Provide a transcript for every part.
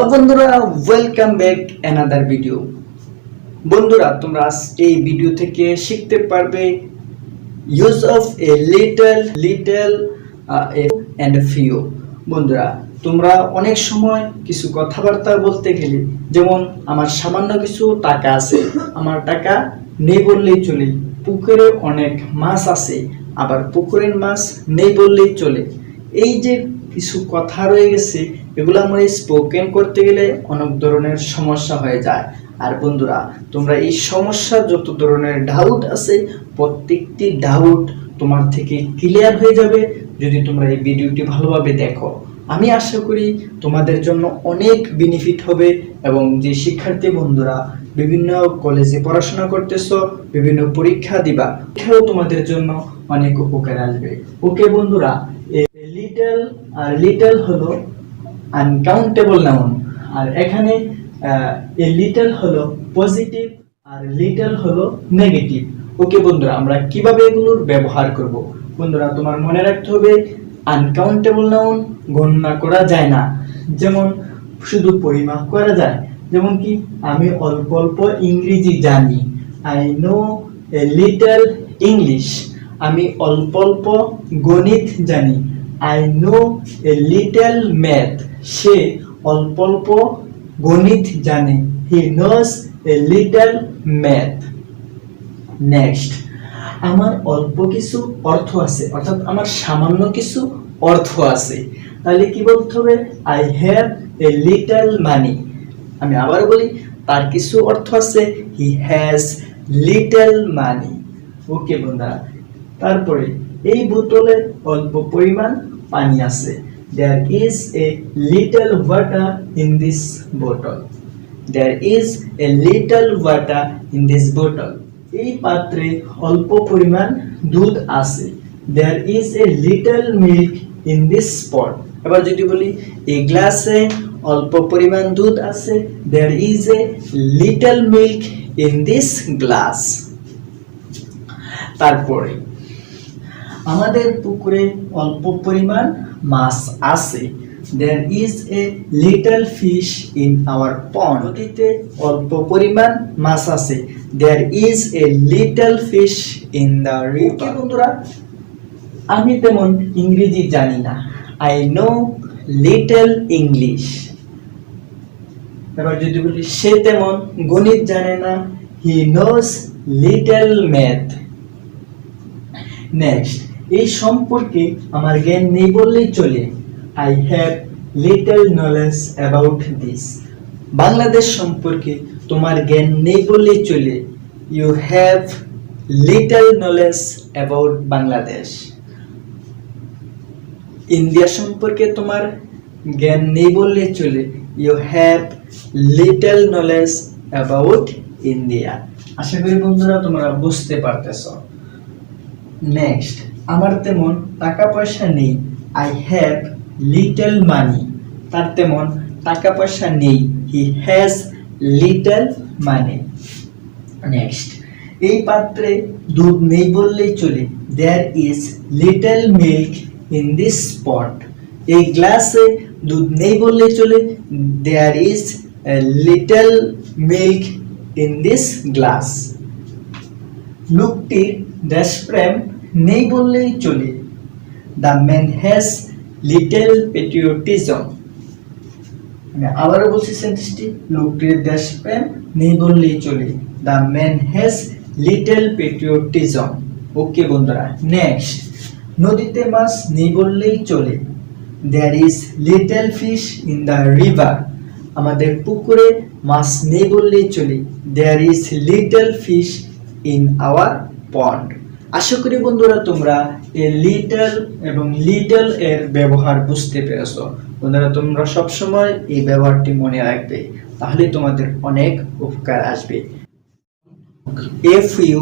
তো বন্ধুরা, welcome back another video. বন্ধুরা, তোমরা এই ভিডিও থেকে শিখতে পারবে use of a little and few. বন্ধুরা, তোমরা অনেক সময় কিছু কথাবার্তা বলতে গেলে, যেমন আমার সামান্য কিছু টাকা আছে, আমার টাকা নেই বললেই চলে, পুকুরে অনেক মাছ আছে, আবার পুকুরের মাছ নেই বললেই চলে। এই যে কিছু কথা রয়ে গেছে, এগুলো আমরা স্পোকেন করতে গেলে অনেক ধরনের সমস্যা হয়ে যায়। আর বন্ধুরা, তোমরা এই সমস্যা যত ধরনের ডাউট আছে, প্রত্যেকটি ডাউট তোমার থেকে ক্লিয়ার হয়ে যাবে যদি তোমরা এই ভিডিওটি ভালোভাবে দেখো। আমি আশা করি তোমাদের জন্য অনেক বেনিফিট হবে, এবং যে শিক্ষার্থী বন্ধুরা বিভিন্ন কলেজে পড়াশোনা করতেছো, বিভিন্ন পরীক্ষা দিবা, এটাও তোমাদের জন্য অনেক উপকার আসবে। ওকে বন্ধুরা, লিটল হলো আনকাউন্টেবল নাউন, আর এখানে এ লিটল হলো পজিটিভ আর লিটল হলো নেগেটিভ। ওকে বন্ধুরা, আমরা কিভাবে এগুলোর ব্যবহার করব? বন্ধুরা, তোমার মনে রাখতে হবে আনকাউন্টেবল নাউন গণনা করা যায় না, যেমন শুধু পরিমাপ করা যায়। যেমন কি, আমি অল্প অল্প ইংরেজি জানি, I know a little English. আমি অল্প অল্প গণিত জানি, I know a little math. সে অল্প অল্প গণিত জানে, he knows a little math. Next, আমার অল্প কিছু অর্থ আছে, অর্থাৎ আমার সামান্য কিছু অর্থ আছে, তাহলে কি বলতে হবে? আই হ্যাভ এ লিটল মানি। আমি আবার বলি, তার কিছু অর্থ আছে, হি হ্যাজ লিটল মানি। ওকে বন্ধুরা, তারপরে এই বোতলে অল্প পরিমাণ পানি আছে, there is a little water in this bottle. There is a little water in this bottle. এই পাত্রে অল্প পরিমাণ দুধ আছে, there is a little milk in this pot. এবার যদি বলি, এই গ্লাসে অল্প পরিমাণ দুধ আছে, there is a little milk in this glass. তারপরে আমাদের পুকুরে অল্প পরিমাণ মাছ আছে, there is a little fish in our pond. নদীতে অল্প পরিমাণ মাছ আছে, there is a little fish in the river. বন্ধুরা, আমি তেমন ইংরেজি জানি না, I know little English. এবার যদি বলি, সে তেমন গণিত জানে না, he knows little math. Next, এই সম্পর্কে আমার জ্ঞান নেই বললেই চলে, I have little knowledge about this. Bangladesh সম্পর্কে তোমার জ্ঞান নেই বললেই চলে, you have little knowledge about Bangladesh. India সম্পর্কে তোমার জ্ঞান নেই বললেই চলে, you have little knowledge about India. আশা করি বন্ধুরা তোমরা বুঝতে পারতেছো। নেক্সট, আমার তেমন টাকা পয়সা নেই, I have little money. তার তেমন টাকা পয়সা নেই, he has little money. Next, এই পাত্রে দুধ নেই বললেই চলে, there is little milk in this pot. এই গ্লাসে দুধ নেই বললেই চলে, there is a little milk in this glass. লোকটির দেশপ্রেম নেই বললেই চলে, the man has little patriotism. আমি আবারও বলছি সেন্টেন্সটি, লোকটির দেশপ্রেম নেই বললেই চলে, the man has little patriotism. ওকে বন্ধুরা, নেক্সট, নদীতে মাছ নেই বললেই চলে, there is little fish in the river. আমাদের পুকুরে মাছ নেই বললেই চলে, there is little fish in our pond. আশা করি বন্ধুরা তোমরা এই লিটল এবং লিটল এর ব্যবহার বুঝতে পেরেছো। বন্ধুরা, তোমরা সবসময় এই ব্যবহারটি মনে রাখবে, তাহলে তোমাদের অনেক উপকার আসবে। এ ফিউ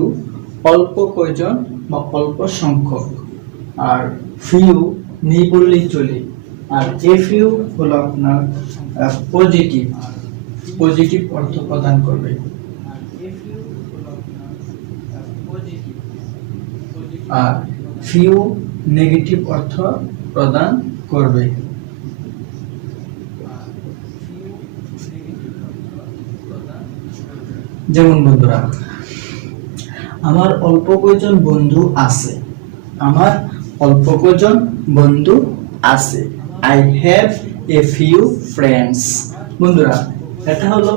অল্প কয়জন বা অল্প সংখ্যক, আর ফিউ নেই বললেই চলে, আর এ ফিউ হলো আপনার পজিটিভ অর্থ প্রদান করবে, আর ফিউ নেগেটিভ অর্থ প্রদান করবে। যেমন বন্ধুরা, আমার অল্প কয়েকজন বন্ধু আছে। আমার অল্প কয়েকজন বন্ধু আছে। I have a few friends. বন্ধুরা, এটা হলো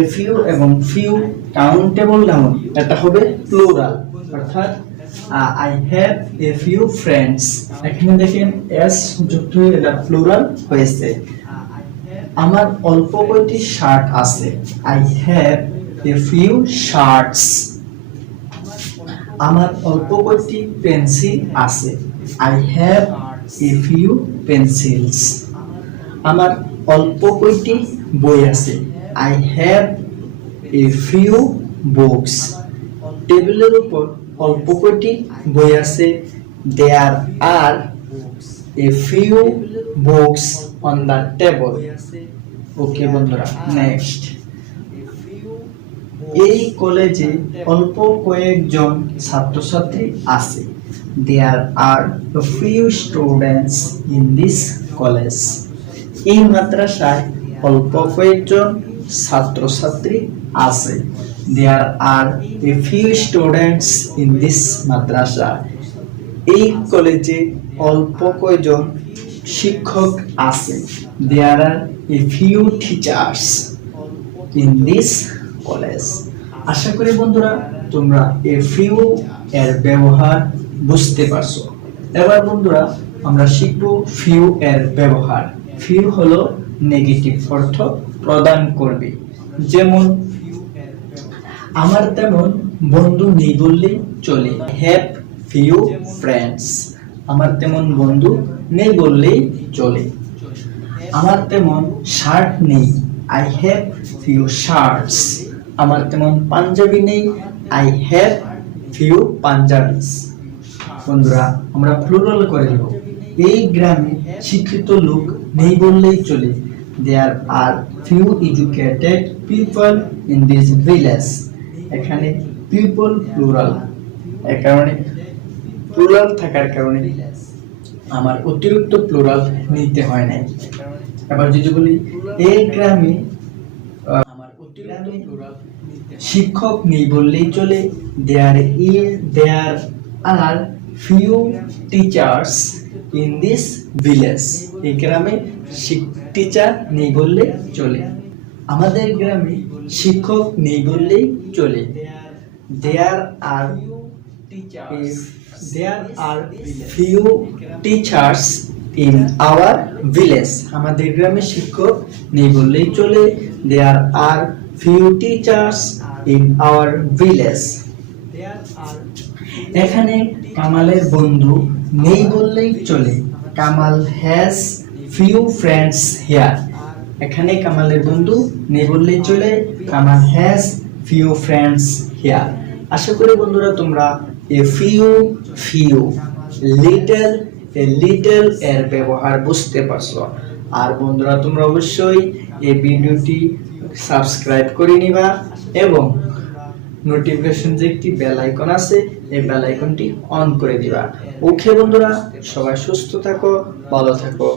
a few এবং few countable noun, এটা হবে প্লুরাল, অর্থাৎ I have a few friends, এখানে দেখেন s যুক্ত হয়ে এটা প্লুরাল হয়েছে। আমার অল্প কয়েকটি শার্ট আছে। I have a few shirts. আমার অল্প কয়েকটি পেন্সিল আছে। I have a few pencils. আমার অল্প কয়েকটি বই আছে। I have a few books. টেবিলের উপর অল্প কয়েকটি বই আছে। There are a few books on the table. ওকে বন্ধুরা, নেক্সট। এই কলেজে অল্প কয়েকজন ছাত্রছাত্রী আছে। There are a few students in this college. এই মাদ্রাসায় অল্প কয়েকজন ছাত্রছাত্রী আছে। There are a few students in this madrasa. এই কলেজে অল্প কয়েকজন শিক্ষক আছে। There are a few teachers in this college. আশা করি বন্ধুরা তোমরা a few এর ব্যবহার বুঝতে পারছো। এবার বন্ধুরা আমরা শিখব few এর ব্যবহার। few হলো নেগেটিভ অর্থ প্রদান করবে। যেমন আমার তেমন বন্ধু নেই বললেই চলে। have few friends. আমার তেমন বন্ধু নেই বললেই চলে। আমার তেমন শার্ট নেই। I have few shirts. আমার তেমন পাঞ্জাবি নেই। I have few punjabis. বন্ধুরা আমরা প্লুরাল করে দেব। এই গ্রামে শিক্ষিত লোক নেই বললেই চলে। There are few educated people in this village. এখানে people প্লুরাল, এই কারণে প্লুরাল থাকার কারণে আমার অতিরিক্ত প্লুরাল নিতে হয় না। এবার যদি বলি এই গ্রামে আমার অতিরিক্ত প্লুরাল শিক্ষক নেই বললেই চলে। There are few teachers in this village. এই গ্রামে টিচার নেই বললে চলে। আমাদের গ্রামে শিক্ষক নেই বললেই চলে। There are few teachers in our village. আমাদের গ্রামে শিক্ষক নেই বললেই চলে। There are few teachers in our village. এখানে কামালের বন্ধু নেই বললেই চলে। Kamal has few friends here. এখানে কামালের বন্ধু নেই বললেই চলে। Kamal has few friends here. আশা করি বন্ধুরা তোমরা a few little এর ব্যবহার বুঝতে পারছো। আর বন্ধুরা তোমরা অবশ্যই এই ভিডিওটি সাবস্ক্রাইব করে নিবা এবং নোটিফিকেশন যে একটি বেল আইকন আছে এই বেল আইকনটি অন করে দিবা। ওকে বন্ধুরা, সবাই সুস্থ থাকো, ভালো থাকো।